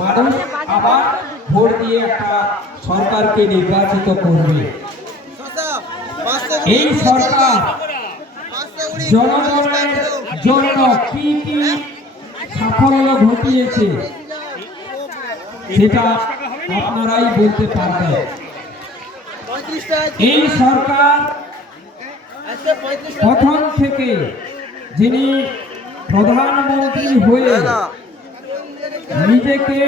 মানুষ আবার ভোট দিয়ে একটা সরকারকে নির্বাচিত করবে। এই সরকার জনগণের জন্য কি কি সাফল্য ঘটিয়েছে, সেটা আপনারাই বলতে পারবেন। এই সরকার প্রথম থেকে যিনি প্রধানমন্ত্রী হয়ে নিজেকে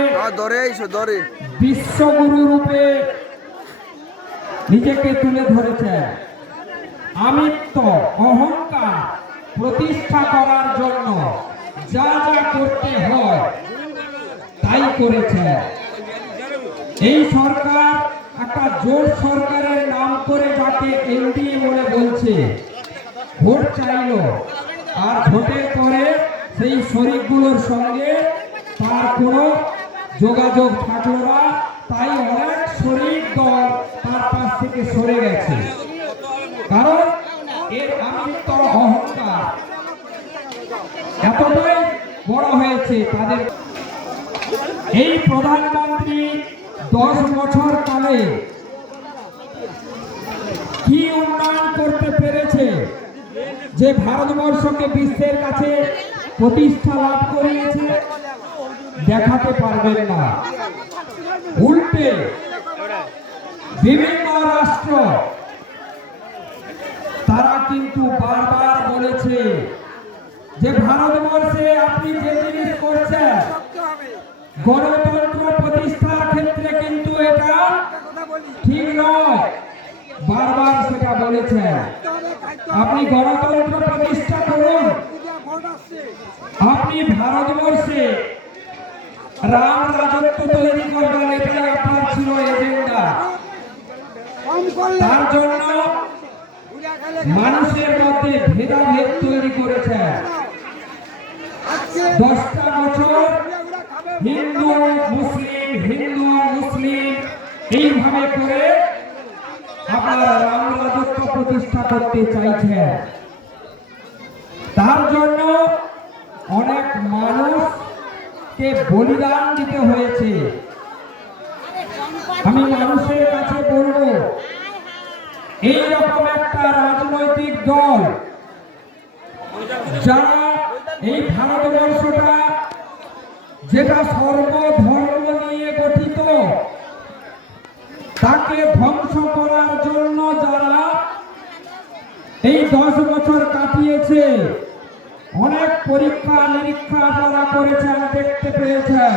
বিশ্বগুরু রূপে নিজেকে তুলে ধরেছেন আমিত্ব অহংকার প্রতিষ্ঠা করার জন্য যা যা করতে হয় তাই করেছে। এই সরকার একটা জোট সরকারের নাম করে যাকে এনডিএ বলে বলছে। ভোট চাইলো আর ভোটের পরে সেই শরিকগুলোর সঙ্গে তার কোনো যোগাযোগ থাকল না। তাই অনেক শরিক দল তার পাশ থেকে সরে গেছে। কারণ এর আমিত্ব অহংকার এতটাই বড় হয়েছে তাদের। এই প্রধানমন্ত্রী দশ বছর কালে কি উন্নয়ন করতে পেরেছে? যে ভারতবর্ষকে বিশ্বের কাছে প্রতিষ্ঠা লাভ করিয়েছে দেখাতে পারবেন না। উল্টে বিভিন্ন রাষ্ট্র, তারা কিন্তু বারবার বলেছে যে ভারতবর্ষে আপনি যে জিনিস করছেন, গণতন্ত্র প্রতিষ্ঠার ক্ষেত্রে কিন্তু এটা ঠিক নয়। বারবার সেটা বলেছেন আপনি গণতন্ত্র প্রতিষ্ঠা করুন। আপনি ভারতবর্ষে রাম রাজত্ব তৈরি করবেন এটাই আপনার ছিল এজেন্ডা তার জন্য মানুষের মধ্যে ভেদাভেদ তৈরি করেছেন দশটা বছর হিন্দু মুসলিম হিন্দু মুসলিম এইভাবে করে আপনারা রাম রাজত্ব প্রতিষ্ঠা করতে চাইছেন। তার জন্য অনেক মানুষকে বলিদান দিতে হয়েছে। আমি মানুষের কাছে বলব এই রকম একটা রাজনৈতিক দল যারা এই ভারতবর্ষটা যেটা সর্বধর্ম নিয়ে গঠিত, তাকে ধ্বংস করার জন্য যারা এই দশ বছর কাটিয়েছে পরীক্ষা নিরীক্ষা যারা করেছেন দেখতে পেয়েছেন।